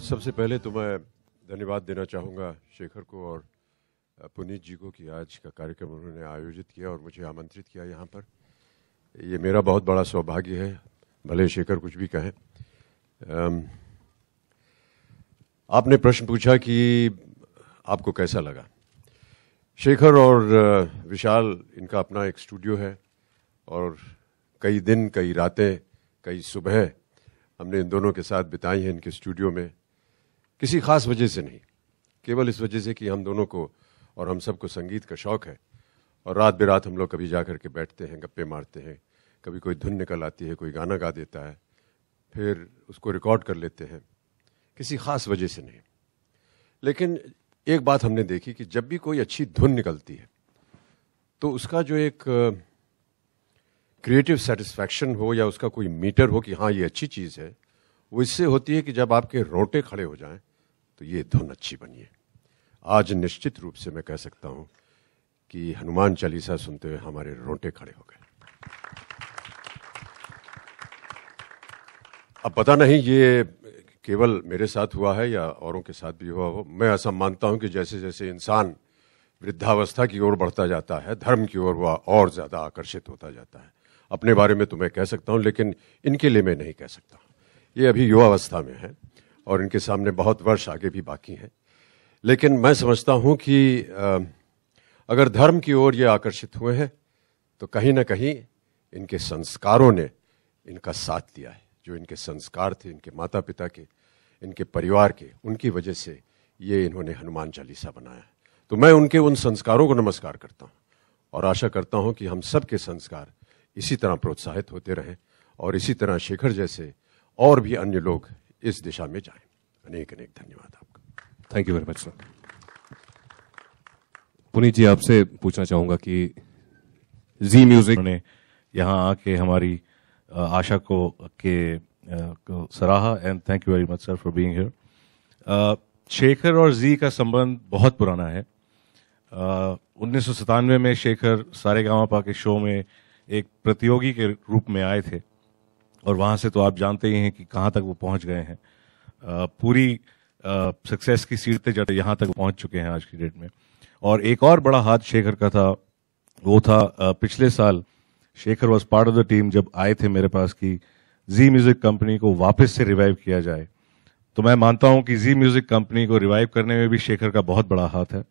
सबसे पहले तो मैं धन्यवाद देना चाहूँगा शेखर को और पुनीत जी को कि आज का कार्यक्रम उन्होंने आयोजित किया और मुझे आमंत्रित किया यहाँ पर। ये मेरा बहुत बड़ा सौभाग्य है, भले शेखर कुछ भी कहें। आपने प्रश्न पूछा कि आपको कैसा लगा। शेखर और विशाल, इनका अपना एक स्टूडियो है और कई दिन, कई रातें, कई सुबह हमने इन दोनों के साथ बिताई हैं इनके स्टूडियो में। किसी खास वजह से नहीं, केवल इस वजह से कि हम दोनों को और हम सबको संगीत का शौक़ है और रात बेरात हम लोग कभी जा कर के बैठते हैं, गप्पे मारते हैं। कभी कोई धुन निकल आती है, कोई गाना गा देता है, फिर उसको रिकॉर्ड कर लेते हैं। किसी ख़ास वजह से नहीं। लेकिन एक बात हमने देखी कि जब भी कोई अच्छी धुन निकलती है तो उसका जो एक क्रिएटिव सेटिस्फैक्शन हो या उसका कोई मीटर हो कि हाँ ये अच्छी चीज़ है, वो इससे होती है कि जब आपके रोंगटे खड़े हो जाएं तो ये धुन अच्छी बनी है। आज निश्चित रूप से मैं कह सकता हूँ कि हनुमान चालीसा सुनते हुए हमारे रोंगटे खड़े हो गए। अब पता नहीं ये केवल मेरे साथ हुआ है या औरों के साथ भी हुआ हो। मैं ऐसा मानता हूँ कि जैसे जैसे इंसान वृद्धावस्था की ओर बढ़ता जाता है, धर्म की ओर वह और ज़्यादा आकर्षित होता जाता है। अपने बारे में तो मैं कह सकता हूँ, लेकिन इनके लिए मैं नहीं कह सकता। ये अभी युवावस्था में है और इनके सामने बहुत वर्ष आगे भी बाकी हैं। लेकिन मैं समझता हूँ कि अगर धर्म की ओर ये आकर्षित हुए हैं तो कहीं ना कहीं इनके संस्कारों ने इनका साथ दिया है। जो इनके संस्कार थे, इनके माता पिता के, इनके परिवार के, उनकी वजह से ये इन्होंने हनुमान चालीसा बनाया है। तो मैं उनके उन संस्कारों को नमस्कार करता हूँ और आशा करता हूँ कि हम सब के संस्कार इसी तरह प्रोत्साहित होते रहें और इसी तरह शेखर जैसे और भी अन्य लोग इस दिशा में जाएं। अनेक अनेक धन्यवाद आपका। Thank you very much sir. Puneet ji, आपसे पूछना चाहूँगा कि जी म्यूजिक ने यहाँ आके हमारी आशा को सराहा and thank you very much sir for being here. Shekhar और जी का संबंध बहुत पुराना है। 1997 में शेखर सारेगामापा के शो में एक प्रतियोगी के रूप में आए थे और वहाँ से तो आप जानते ही हैं कि कहाँ तक वो पहुँच गए हैं। पूरी सक्सेस की सीढ़ी पे यहाँ तक पहुँच चुके हैं आज की डेट में। और एक और बड़ा हाथ शेखर का था, वो था पिछले साल Shekhar was part of the team जब आए थे मेरे पास कि जी म्यूजिक कंपनी को वापस से रिवाइव किया जाए। तो मैं मानता हूं कि जी म्यूजिक कंपनी को रिवाइव करने में भी शेखर का बहुत बड़ा हाथ है।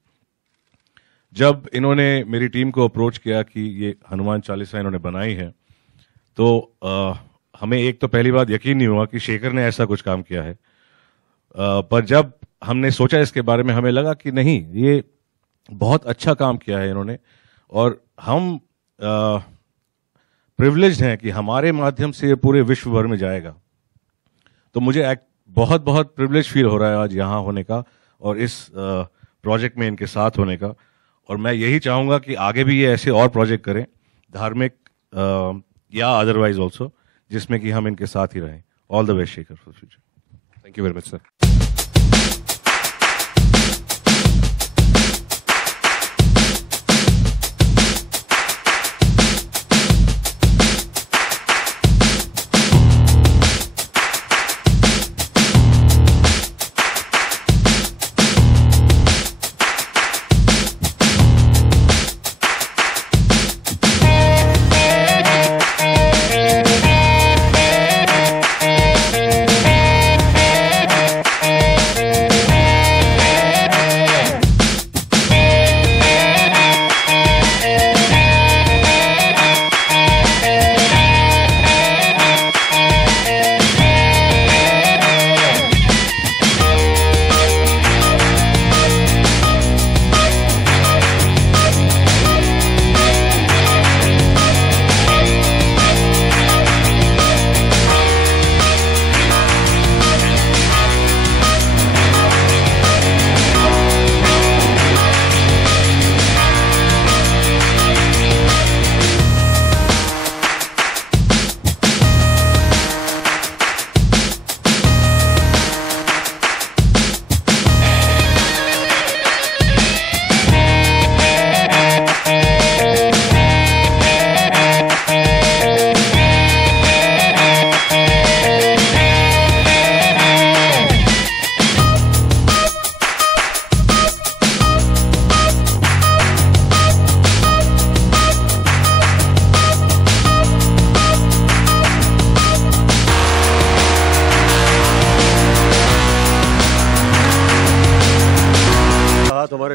जब इन्होंने मेरी टीम को अप्रोच किया कि ये हनुमान चालीसा इन्होंने बनाई है तो हमें एक तो पहली बात यकीन नहीं हुआ कि शेखर ने ऐसा कुछ काम किया है। पर जब हमने सोचा इसके बारे में हमें लगा कि नहीं, ये बहुत अच्छा काम किया है इन्होंने और हम प्रिविलेज्ड हैं कि हमारे माध्यम से ये पूरे विश्व भर में जाएगा। तो मुझे बहुत बहुत प्रिविलेज फील हो रहा है आज यहाँ होने का और इस प्रोजेक्ट में इनके साथ होने का। और मैं यही चाहूँगा कि आगे भी ये ऐसे और प्रोजेक्ट करें, धार्मिक या अदरवाइज ऑल्सो, जिसमें कि हम इनके साथ ही रहें। All the best Shekhar for future. Thank you very much sir.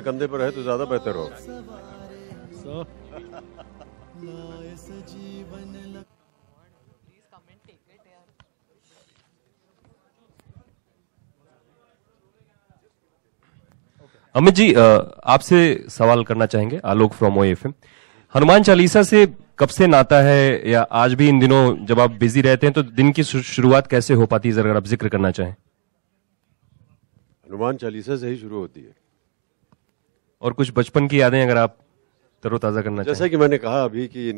मेरे कंधे पर है तो ज्यादा बेहतर होगा। So, अमित जी, आपसे सवाल करना चाहेंगे, आलोक फ्रॉम OFM। हनुमान चालीसा से कब से नाता है, या आज भी इन दिनों जब आप बिजी रहते हैं तो दिन की शुरुआत कैसे हो पाती है, अगर आप जिक्र करना चाहें? हनुमान चालीसा से ही शुरू होती है। और कुछ बचपन की यादें अगर आप तरोताजा करना जैसा चाहें। कि मैंने कहा अभी कि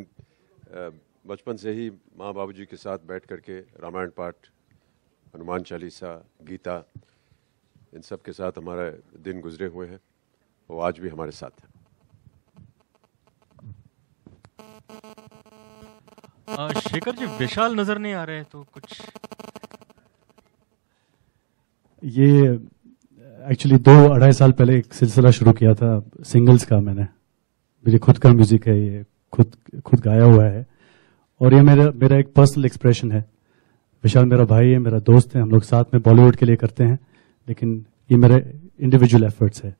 बचपन से ही माँ बाबूजी के साथ बैठ करके रामायण पाठ, हनुमान चालीसा, गीता, इन सब के साथ हमारे दिन गुजरे हुए हैं, वो आज भी हमारे साथ हैं। शेखर जी विशाल नजर नहीं आ रहे हैं, तो कुछ ये एक्चुअली 2-2.5 साल पहले एक सिलसिला शुरू किया था सिंगल्स का। मैंने, मेरी खुद का म्यूजिक है, ये खुद गाया हुआ है, और ये मेरा एक पर्सनल एक्सप्रेशन है। विशाल मेरा भाई है, मेरा दोस्त है, हम लोग साथ में बॉलीवुड के लिए करते हैं, लेकिन ये मेरे इंडिविजुअल एफर्ट्स है।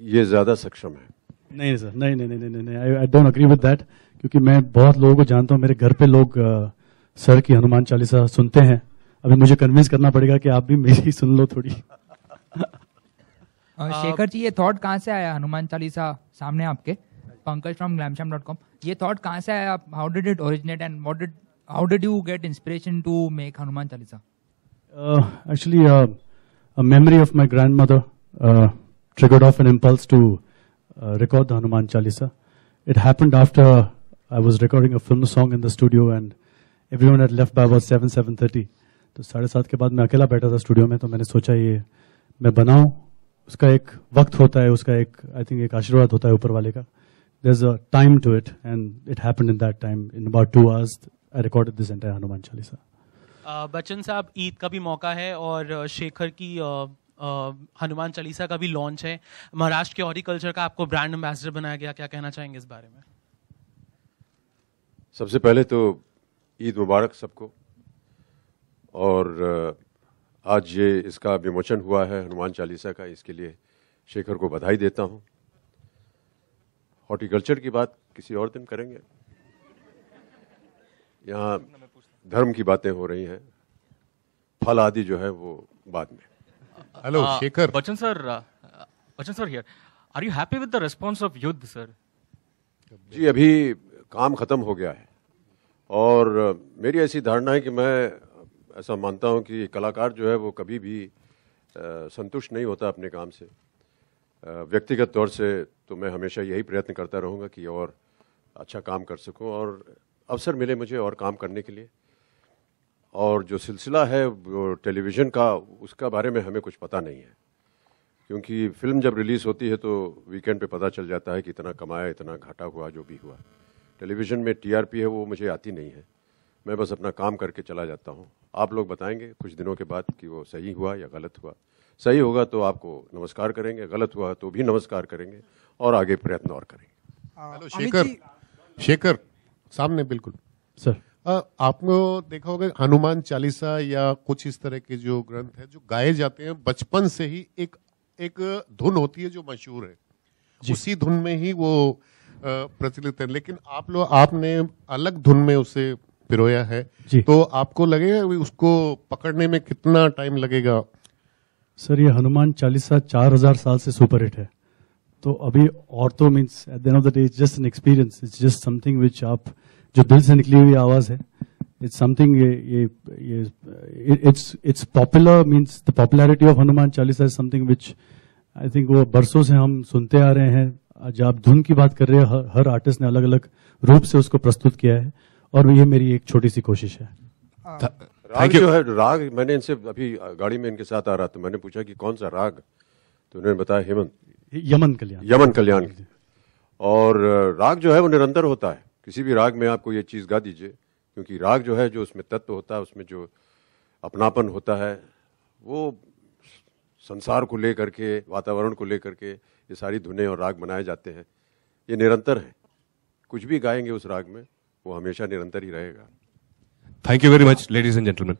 ये ज्यादा सक्षम है। नहीं सर, नहीं, I don't agree with that, क्योंकि मैं बहुत लोगों को जानता हूँ, मेरे घर पे लोग सर की हनुमान चालीसा सुनते हैं। अभी मुझे कन्विंस करना पड़ेगा कि आप भी मेरी सुन लो थोड़ी। शेखर जी, ये थॉट कहाँ से आया हनुमान चालीसा सामने आपके? Pankaj from glamsham.com। ये थॉट कहाँ से आया? How did it originate and how did you get inspiration to make Hanuman Chalisa? Actually, a memory of my grandmother triggered off an impulse to record the Hanuman Chalisa. It happened after I was recording a film song in the studio and everyone had left by about 7:30. तो 7:30 के बाद मैं अकेला बैठा था studio में, तो मैंने सोचा ये मैं बनाऊं। उसका एक वक्त होता है, उसका एक आई थिंक एक आशीर्वाद होता है ऊपर वाले का। There's a time to it and it happened in that time. In about 2 hours, I recorded this entire Hanuman Chalisa. Bachchan साहब, ईद का भी मौका है और शेखर की हनुमान चालीसा का भी लॉन्च है। महाराष्ट्र के हॉर्टिकल्चर का आपको ब्रांड एम्बेसडर बनाया गया, क्या कहना चाहेंगे इस बारे में? सबसे पहले तो ईद मुबारक सबको, और आज ये इसका विमोचन हुआ है हनुमान चालीसा का, इसके लिए शेखर को बधाई देता हूं। हॉर्टिकल्चर की बात किसी और दिन करेंगे, यहाँ धर्म की बातें हो रही हैं, फल आदि जो है वो बाद में। Hello Shekhar. Bachchan sir here, are you happy with the response of Yudh sir? जी, अभी काम खत्म हो गया है, और मेरी ऐसी धारणा है कि मैं ऐसा मानता हूं कि कलाकार जो है वो कभी भी संतुष्ट नहीं होता अपने काम से। व्यक्तिगत तौर से तो मैं हमेशा यही प्रयत्न करता रहूंगा कि और अच्छा काम कर सकूं, और अवसर मिले मुझे और काम करने के लिए। और जो सिलसिला है वो टेलीविज़न का, उसका बारे में हमें कुछ पता नहीं है, क्योंकि फिल्म जब रिलीज़ होती है तो वीकेंड पे पता चल जाता है कि इतना कमाया, इतना घाटा हुआ, जो भी हुआ। टेलीविज़न में TRP है वो मुझे आती नहीं है, मैं बस अपना काम करके चला जाता हूँ। आप लोग बताएंगे कुछ दिनों के बाद कि वो सही हुआ या गलत हुआ। सही होगा तो आपको नमस्कार करेंगे, गलत हुआ तो भी नमस्कार करेंगे, और आगे प्रयत्न और करेंगे। हेलो शेखर सामने बिल्कुल सर, आपने देखा होगा हनुमान चालीसा या कुछ इस तरह के जो ग्रंथ है जो गाए जाते हैं, बचपन से ही एक धुन होती है जो मशहूर है, उसी धुन में ही वो प्रचलित है। लेकिन आपने अलग धुन में उसे पिरोया है, तो आपको लगेगा उसको पकड़ने में कितना टाइम लगेगा? सर, ये हनुमान चालीसा 4000 साल से सुपर हिट है, तो अभी और तो means at the end of the day it's just an experience, it's just something which आप जो दिल से निकली हुई आवाज है, it's something it's popular, means the popularity of Hanuman Chalisa is something which I think वो बरसों से हम सुनते आ रहे हैं। जब आप धुन की बात कर रहे हैं, हर आर्टिस्ट ने अलग अलग रूप से उसको प्रस्तुत किया है, और ये मेरी एक छोटी सी कोशिश है। राग जो है, राग मैंने इनसे अभी गाड़ी में इनके साथ आ रहा था, मैंने पूछा कि कौन सा राग, तो उन्होंने बताया यमन कल्याण। और राग जो है वो निरंतर होता है, किसी भी राग में आपको ये चीज़ गा दीजिए, क्योंकि राग जो है, जो उसमें तत्व होता है, उसमें जो अपनापन होता है, वो संसार को लेकर के, वातावरण को लेकर के ये सारी धुनें और राग बनाए जाते हैं, ये निरंतर हैं। कुछ भी गाएंगे उस राग में वो हमेशा निरंतर ही रहेगा। Thank you very much, ladies and gentlemen.